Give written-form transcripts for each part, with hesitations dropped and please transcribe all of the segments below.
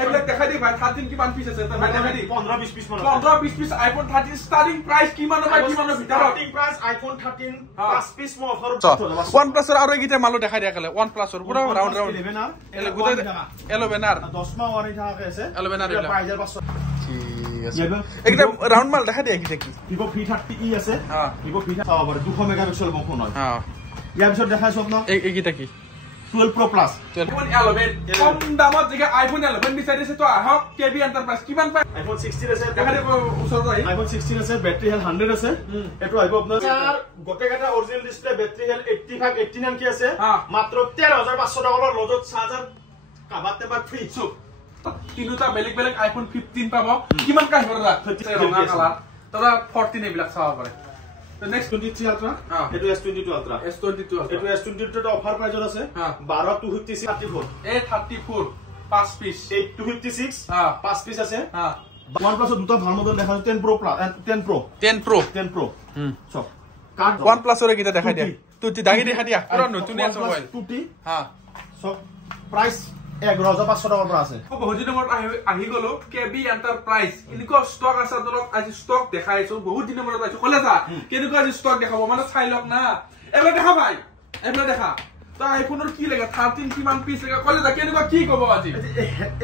এইবিলাক দেখাই দি ভাই 13 কিমান পিস আছে তা ভাই দেখাই দি 15-20 পিস মান 15-20 পিস আইফোন 13 স্টার্টিং প্রাইস কিমান পাই কিমানৰ ভিতৰত স্টাৰ্টিং প্ৰাইস আইফোন 13 5 পিস মো অফাৰ OnePlus আৰু এইটা মালো দেখাই দিয়া কলে OnePlus পুরা রাউন্ড 11 আর এলে গুদাই 11 আর 10 মা ওয়ারেন্টি থাকে আছে 11 আর প্রাইজের 500 ঠিক আছে একটা রাউন্ড মাল দেখা দিয়া কিটা কি Vivo V30e আছে হ্যাঁ Vivo V30 আবার 200 মেগাপিক্সেল ফোন হয় হ্যাঁ ইয়ার পিছত দেখাইছো আপনা এই কিটা কি 12 Pro Plus iPhone 11 কম দামত যে iPhone 11 বিচাৰিছে তো আহক KB এন্টাৰপ্ৰাইজ কিমান পায় iPhone 16 আছে দেখা দিব ওচৰত আহি iPhone 16 আছে ব্যাটারি হেলথ 100 আছে এটো আইব আপনার স্যার গটেকাটা অরিজিনাল ডিসপ্লে ব্যাটারি হেলথ 85 89 কি আছে মাত্র 13500 টাকাৰ লজত চাৰ্জাৰ কাবাতে বা ফ্ৰি সব তিনিটা বেলেগ বেলেগ iPhone 15 পাব কিমান কাহিব ৰা ৰঙা কালাৰ তৰা 14 এইবিলাক চাব পাৰে The next 23 Ultra, eto S22 Ultra, S22 Ultra, eto S22 to offer price আছে 12 256 34, A34 5 piece, 256 5 piece আছে, OnePlus দুটা ভাল মডেল দেখা 10 Pro Plus 10 Pro, 10 Pro, সব কার্ড OnePlus এর কিটা দেখাই দিয়া, তুই দাগি দেখা দিয়া, পুরা নতুন আছে মোবাইল, টুটি, সব প্রাইস 11500 টাকার পর আছে বহুত দিনৰ মূৰত আহি গলো KB এন্টাৰপ্ৰাইজ ইনকো স্টক আছে ধৰক আজি স্টক দেখাইছো বহুত দিনৰ মূৰত আইছো কলে যা কেনেকুৱা আজি স্টক দেখাব মানে চাই লক না এবাৰ দেখা ভাই এবাৰ দেখা তো আইফোনৰ কি লাগে 13 কিমান পিস লাগে কলে যা কেনেকুৱা কি কব আজি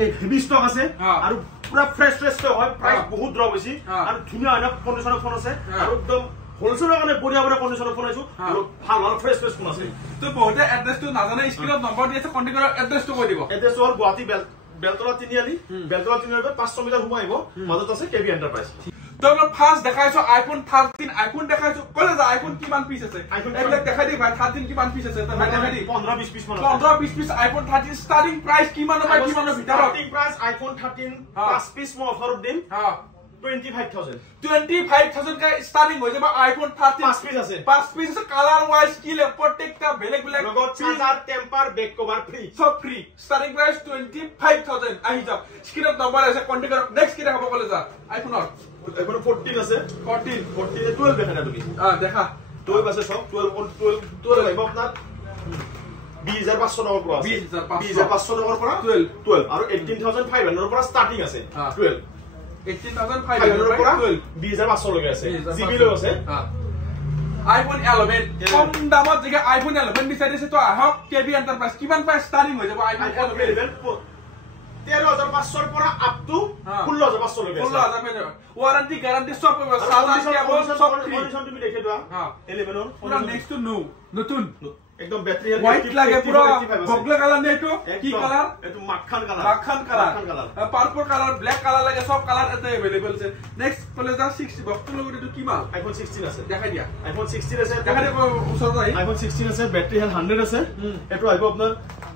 এই হেভি স্টক আছে আৰু পুৰা ফ্ৰেশ স্টক হয় প্ৰাইস বহুত ড্ৰপ হৈছে আৰু ধুনীয়া হয় না কন্ডিশনৰ ফোন আছে আৰু একদম হোলসেলৰ কাৰণে বঢ়িয়া বঢ়িয়া কন্ডিশনৰ ফোন আইছো ভাল ভাল ফ্ৰেশ ফোন আছে তো বহুতে এড্ৰেছটো নাজানে স্ক্ৰিনত নম্বৰ দি আছে কন্টেক্টৰ এড্ৰেছটো কৈ দিব এড্ৰেছ হ'ল গুৱাহাটী বেলতলা তিনিআলি 500 মিটাৰ ঘুমাই আহিব মাজত আছে KB এন্টারপ্রাইজ তো ফার্স্ট দেখাইছো আইফোন 13 আইফোন দেখাইছো কলে যা আইফোন কিমান পিস আছে এইবিলাক দেখাই দি ভাই 13 কিমান পিস আছে তা ভাই দেখাই দি 15-20 পিস মান 15-20 পিস আইফোন 13 স্টার্টিং প্রাইস কিমান পাই কিমানৰ ভিতৰত স্টার্টিং প্রাইস আইফোন 13 5 পিস মো অফার দিম 25,000 का स्टार्टिंग हो जाबा आईफोन 13 5 पीस আছে 5 पीस কালার ওয়াইজ কি লে প্রত্যেকটা বেলেগ বেলেগ লগত charger temper back cover free সব ফ্রি স্টার্টিং প্রাইস 25,000 আহি যাও স্ক্রিনত নাম্বার আছে কন্টাক্ট করক নেক্সট কি দেখাব বলে যা আইফোনৰ আইফোন 14 আছে 14 12 দেখা তুমি দেখা 12 আছে সব 12 আইব আপনার 20500 টাকার পৰা আছে 20500 টাকাৰ পৰা 12 আৰু 18500 পৰা স্টাৰ্টিং আছে 12 18,500 পৰা 20500 লগে আছে জিবি লগে আছে আইফোন 11 কম দামত যে আইফোন 11 বিচাৰিছে তো আহক KB এন্টাৰপ্ৰাইজ কিমান পাই স্টাৰ্টিং হৈ যাব আইফোন 11 13,500 পৰা আপ টু 16,500 লগে আছে 16,000 পাই যাব ওয়ারেন্টি গ্যারান্টি সব পাব সাদা কেবল সব কন্ডিশন তুমি দেখে দাও 11 এর পুরা নেক্সট টু নো নতুন একদম ব্যাটারি হেলথ হোয়াইট লাগে পুরো বগলা কালার নেই তো কি কালার এটো মাখন colour purple colour black colour লাগে সব কালার এতে अवेलेबल আছে নেক্সট কলে যা 60 বক্স লগৰ এটো কি মাল আইফোন 16 আছে দেখাই দিয়া আইফোন 16 আছে দেখাই দিব ওচৰত আহি আইফোন 16 আছে ব্যাটারি হেলথ 100 আছে এটো আইব আপনার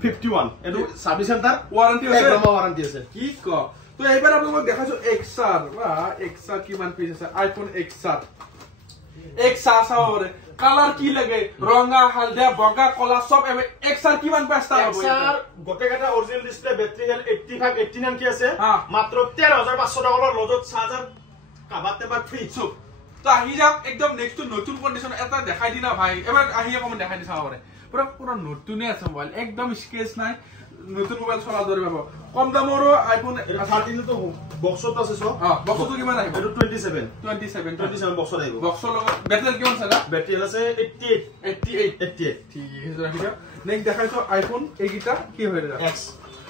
51 এটো সার্ভিস সেন্টার ওয়ারেন্টি আছে একদম ওয়ারেন্টি আছে কি ক তো এইবাৰ আপোনাক দেখাছো XR বা XR কিমান পিস আছে আইফোন XR চাওৰে কালার কি লাগে রঙা হালদিয়া বগা কলা সব XR কিমান পাস্তা হ'ব XR গটেকাটা অরিজিনাল ডিসপ্লে ব্যাটারি হেলথ 85 89 কি আছে মাত্র 13500 টাকাৰ লজত চার্জার কাবাতে বা ফ্রি সব তো আহি যাওক একদম নেক্সট নতুন কন্ডিশন এটা দেখাই দিনা ভাই এবাৰ আহি কমন দেখাই দি চাব পাৰে পুরা পুরা নতুনই আছে মোবাইল একদম স্কেচ নাই নতুন মোবাইল চলা ধরে পাবো কম দামৰো আইফোন 13 তো বক্সত আছে সব বক্সটো কিমান আহিব এটো 27 বক্সত আহিব বক্সৰ লগত ব্যাটাৰি কিমান আছে ব্যাটাৰি আছে 88 ঠিক আছে ৰাখিবা নেক্সট দেখাইছো আইফোন এইগিটা কি হৈ ৰা X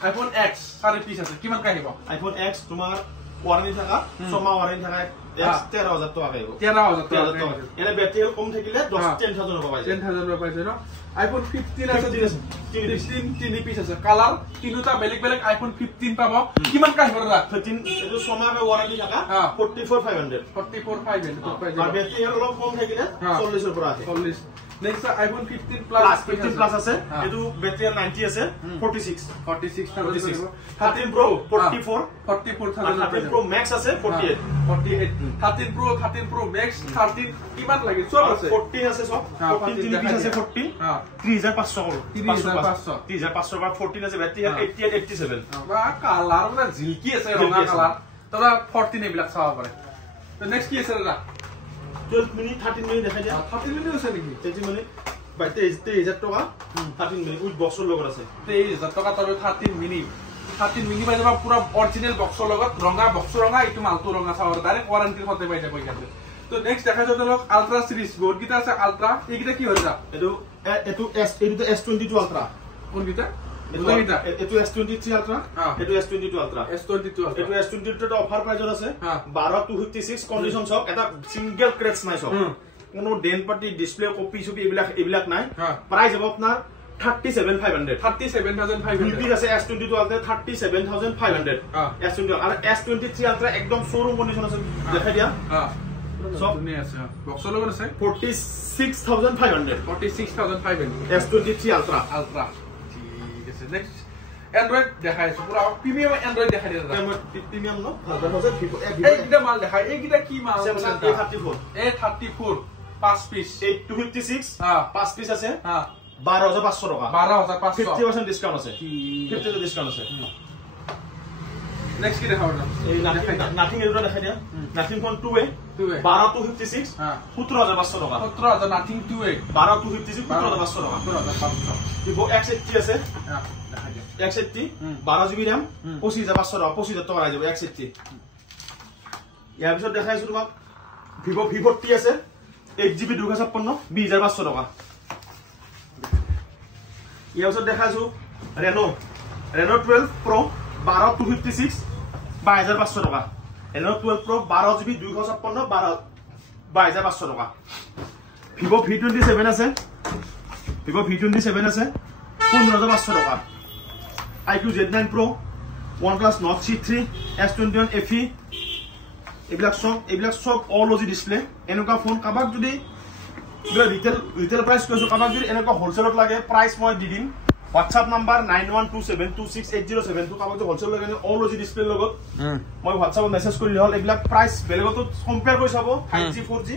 আইফোন X সাৰি পিস আছে কিমান কাহিব আইফোন X তোমাৰ ওয়ারেন্টি থাকা সমা ওয়ারেন্টি থাকা X 13,000 টাকা আহিব 13,000 টাকা এনে ব্যাটারি কম থাকিলে 10,000 পাবা 10,000 পাইছে ন আইফোন 15 আছে 3 পিস আছে কালার তিনিটা বেলেগ বেলেগ আইফোন 15 পাব কিমান কাহিব ৰা 13 এটো সমাবে ওয়াৰেন্টি থাকা 44,500 পাইছে আৰ ব্যাটাৰি অলপ কম থাকিলে 40 এৰ পৰা আছে 40 নেক্সট আইফোন 15 প্লাস আছে এটো ব্যাটারি 90 আছে 46,000 13 Pro 44,000 13 Pro Max আছে 48 13 Pro Max 13 কিমান লাগে সব আছে 40 আছে সব 14 পিস আছে 40 3,500 বা 14 আছে ব্যাটারি 88 87 বা কালার না জিলকি আছে রঙা কালার তোরা 14 এবিলাক চাব পারে তো নেক্সট কি আছে দাদা 12 মিনিট 13 মিনিট দেখা যায় 13 মিনিট আছে নেকি 13 মিনিট বাই 23,000 টাকা 13 মিনিট উইথ বক্সৰ লগত আছে 23,000 টাকা তবে 13 মিনিট 13 মিনি পাই যাবা পুরা অরিজিনাল বক্সৰ লগত ৰঙা বক্স ৰঙা এইটো মালটো ৰঙা চাবৰ ডাইৰেক্ট ওয়াৰেন্টিৰ সতে পাই যাব ইয়াতে তো নেক্সট দেখা যাও তোমাক আলট্ৰা সিৰিজ বহুত গিটা আছে আলট্ৰা এইগিটা কি হৈ যা এটো S22 আলট্ৰা কোন গিটা এটো S23 আলট্ৰা এটো S22 আলট্ৰা এটো S22 টো অফার প্রাইজত আছে 12256 কন্ডিশন সব এটা সিঙ্গেল ক্র্যাচ নাই সব কোনো ডেন পার্টি ডিসপ্লে কপি ছবি এবিলাক নাই প্রাইস হ'ব আপোনাৰ 37500 বিপি আছে S22 আলট্ৰা 37500 S22 আৰু S23 আলট্ৰা একদম শোৰুম কন্ডিশন আছে দেখাই দিয়া সব নে আছে বক্সৰ লগত আছে 46500 S23 আলট্ৰা ঠিক আছে নেক্সট এন্ড্রয়েড দেখাই আছে পুরা প্রিমিয়াম এন্ড্রয়েড দেখাই দিলা প্রিমিয়াম ন এইটা মাল দেখাই এইটা কি মাল Samsung A34 5 পিস 8256 5 পিস আছে 12500 টাকা 12500 50% ডিসকাউন্ট আছে 50% ডিসকাউন্ট আছে নেক্সট কি দেখাও না এই নাথিং এর দেখাই দিয়া নাথিং ফোন 2A 12256 17500 টাকা 17000 নাথিং 2A 12256 17500 টাকা 17500 Vivo X80 আছে দেখাই দিয়া X80 12GB RAM 25500 টাকা 25000 টাকা যাব X80 ইয়াৰ পিছত দেখাইছো তোমাক Vivo T আছে 8GB 256 20500 টাকা ইয়াৰ পিছত দেখাইছো Reno 12 Pro 12256 22500 টাকা Reno 12 Pro 12GB 256 22500 টাকা Vivo V27 আছে Vivo V27 আছে 15500 টাকা iQOO Z9 Pro OnePlus Nord C3 S21 FE এইবিলাক সব অল ওজি ডিসপ্লে এনেকা ফোন কাবাক যদি রিটেল প্রাইস কৈছো কাবাক যদি এনেকা হোলসেলত লাগে প্রাইস মই দি দিম WhatsApp number 9127268072 কাবাক যদি হোলসেল লাগে অল ওজি ডিসপ্লে লগত মই WhatsApp মেসেজ কৰি হল এইবিলাক প্ৰাইস বেলেগত কম্পেয়াৰ কৰি চাব 5G 4G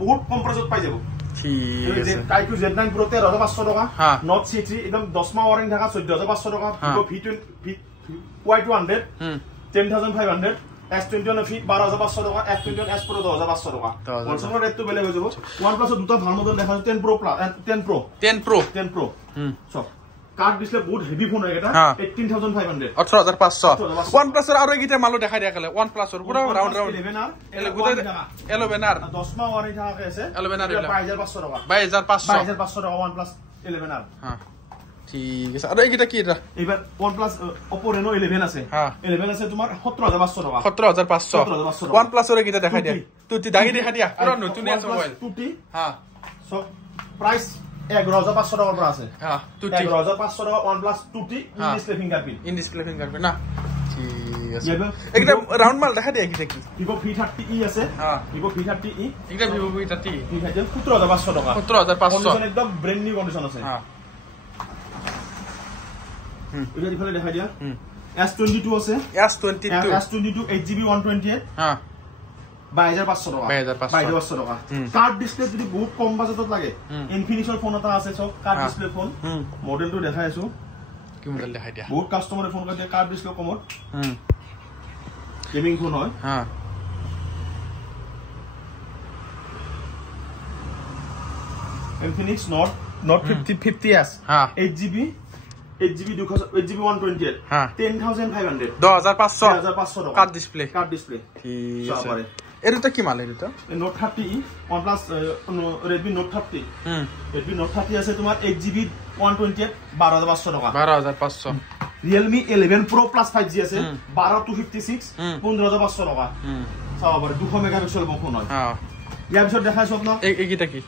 বহুত কম প্রাইসত পাই যাব ঠিক আছে iQOO Z9 Pro 13500 টাকা Nord C3 একদম 10 মাহ ওয়ারেন্টি থাকা 14500 টাকা Vivo Y200 10500 S21 FE 12500 টাকা S21 S Pro 10500 টাকা হোলসেল রেট তো বেলেগ হৈ যাব OnePlus দুটা ভাল মডেল দেখা 10 Pro Plus 10 Pro সব কার্ড ডিসপ্লে বহুত হেভি ফোন হয় এটা 18500 18500 OnePlus এর আরো গিটা মালো দেখাই দিয়া গলে OnePlus এর পুরো রাউন্ড 11R 10 মাহ ওয়ারেন্টি থাকে আছে 11R 22500 টাকা 22500 টাকা OnePlus 11R হ্যাঁ ঠিক আছে আর এইটা কি এটা এবার OnePlus Oppo Reno 11 আছে 11 আছে তোমার 17500 টাকা 17500 OnePlus এর গিটা দেখাই দিয়া তুই দাগি দেখাই দিয়া পুরো নতুন আছে মোবাইল টুটি হ্যাঁ সব প্রাইস 11500 টাকার পর আছে হ্যাঁ টুটি 11500 টাকা OnePlus টুটি ইন ডিসপ্লে ফিঙ্গারপ্রিন্ট না ঠিক আছে এটা রাউন্ড মাল দেখা দিয়া কিটা কি Vivo V30e আছে Vivo V30e এটা Vivo V30e 17500 টাকা 17500 কন্ডিশন একদম ব্র্যান্ড নিউ কন্ডিশন আছে হ্যাঁ এটা দিফালে দেখাই দিয়া S22 আছে S22 8GB 128 হ্যাঁ 22500 টাকা 22500 টাকা কার্ড ডিসপ্লে যদি বহুত কম বাজেটত লাগে ইনফিনিক্সৰ ফোন এটা আছে সব কার্ড ডিসপ্লে ফোন মডেলটো দেখাই আছো কি মডেল দেখাই দিয়া বহুত কাস্টমারে ফোন করে কার্ড ডিসপ্লে কমত গেমিং ফোন হয় হ্যাঁ ইনফিনিক্স Note 50s 8GB 128 10500 10500 টাকা কার্ড ডিসপ্লে ঠিক আছে এটা কি মাল এটা Note 30e OnePlus Redmi Note 30 Redmi Note 30 আছে তোমার 8GB 128 12500 টাকা 12500 Realme 11 Pro Plus 5G আছে 12256 15500 টাকা সব আবার 200 মেগাপিক্সেল ফোন হয় হ্যাঁ ইয়ার পিছত দেখাইছো আপনার এইটা কি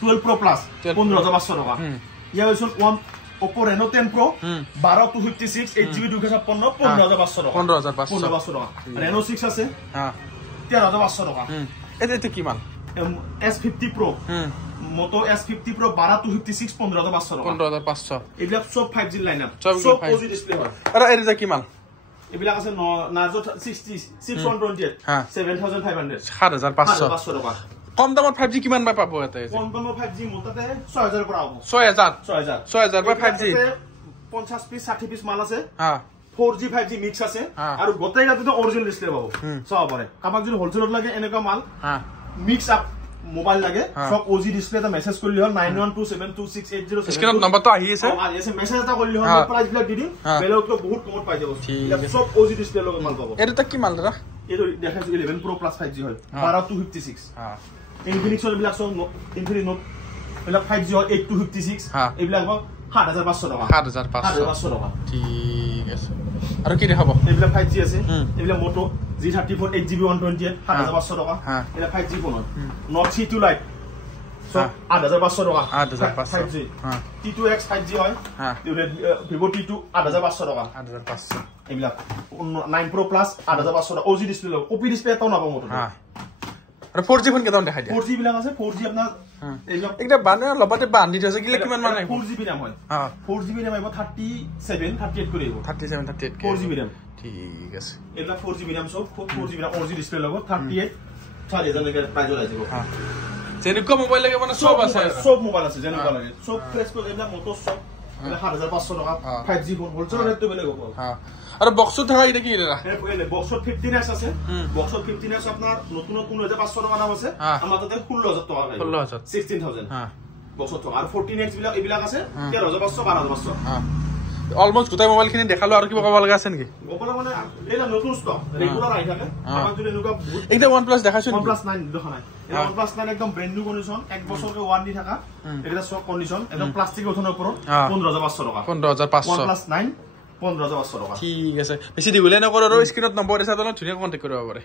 12 Pro Plus 15500 টাকা ইয়ার পিছত Oppo Reno 10 Pro 12256 8GB 256 15500 টাকা 15500 টাকা Reno 6 আছে হ্যাঁ 13500 টাকা এটা কি মাল S50 Pro Moto S50 Pro 12256 15500 টাকা 15500 এগুলা সব 5G লাইনআপ সব OG ডিসপ্লে হয় আর এটা কি মাল এগুলা আছে Narzo 6128 7500 7500 টাকা কম দামত 5G কিমান পাই পাবো এটা কম দামত 5G মোটাতে 6000 পৰা হ'ব 6000 পাই 5G 50 পিস 60 পিস মাল আছে হ্যাঁ 4G 5G মিক্স আছে আৰু গোটেইটাতে অৰিজিনাল ডিসপ্লে পাবো সব পাৰে কাবাক যদি হোলসেলত লাগে এনেকা মাল মিক্স আপ মোবাইল লাগে সব ওজি ডিসপ্লে এটা মেসেজ কৰিলে হল 91272680 স্ক্ৰিনত নম্বৰটো আহি আছে আছে মেসেজ এটা কৰিলে হল প্ৰাইস বিলাক দি দিম বেলেগটো বহুত কমত পাই যাব এটা সব ওজি ডিসপ্লে লগত মাল পাব এটা কি মাল দাদা এটো দেখাইছো 11 Pro Plus 5G হয় 12256 Infinix এর বিলাক সব Infinix Note এলা 5G হয় 8256 এইবিলাক হ'ব 7500 টাকা 7500 টাকা ঠিক আছে আৰু কি দেখাব এইবিলাক 5G আছে এইবিলাক Moto G34 8GB 128 7500 টাকা এটা 5G phone Note C2 Lite সব 8500 টাকা 5G T2X 5G হয় Vivo T2 8500 টাকা 8500 এইবিলাক 9 Pro Plus 8500 টাকা OG ডিসপ্লে লগ কপি ডিসপ্লে এটাও নাপাব মোটো আৰু 4G ফোন কেটা দেখাই দিয়া 4G বিলাক আছে 4G আপনার এইবিলাক একটা বানে লবাতে বান্ধি আছে কিলা কিমান মান আইব 4GB RAM হয় 4GB RAM আইব 37 38 করে আইব 37 38 4GB RAM ঠিক আছে এটা 4GB RAM সব 4GB RAM OG ডিসপ্লে লগ 38 4000 এর প্রাইস হলাই যাব যেনেকুৱা মোবাইল লাগে মানে সব আছে সব মোবাইল আছে যেনেকুৱা লাগে সব ফ্রেশ করে এটা মোটো সব এটা 7500 টাকা 5G ফোন হোলসেল রেটটো বেলে গব আৰু বক্সত থাকা এটা কি এটা বক্সত 15x আছে বক্সত 15x আপনার নতুন 19500 টাকা দাম আছে আমার তাতে 16000 টাকা লাগে 16000 বক্সত আর 14x বিলাক এবিলাক আছে 13500 12500 অলমোস্ট গোটাই মোবাইল খিনি দেখালো আৰু কিবা কব লগা আছে নেকি গোপাল মানে এটা নতুন স্টক রেগুলার আই থাকে আমার যদি এনেকুৱা এটা OnePlus দেখাছো OnePlus 9 দেখা নাই এটা OnePlus 9 একদম ব্র্যান্ড নিউ কন্ডিশন 1 বছরকে ওয়ারেন্টি থাকা এটা সব কন্ডিশন একদম প্লাস্টিক ওঠনৰ ওপৰত 15500 টাকা 15500 OnePlus 9 15500 টাকা ঠিক আছে বেছি দিবলে নকৰ আৰু স্ক্ৰিনত নম্বৰ আছে আপোনাক ধুনীয়া কন্টাক্ট কৰিব পাৰে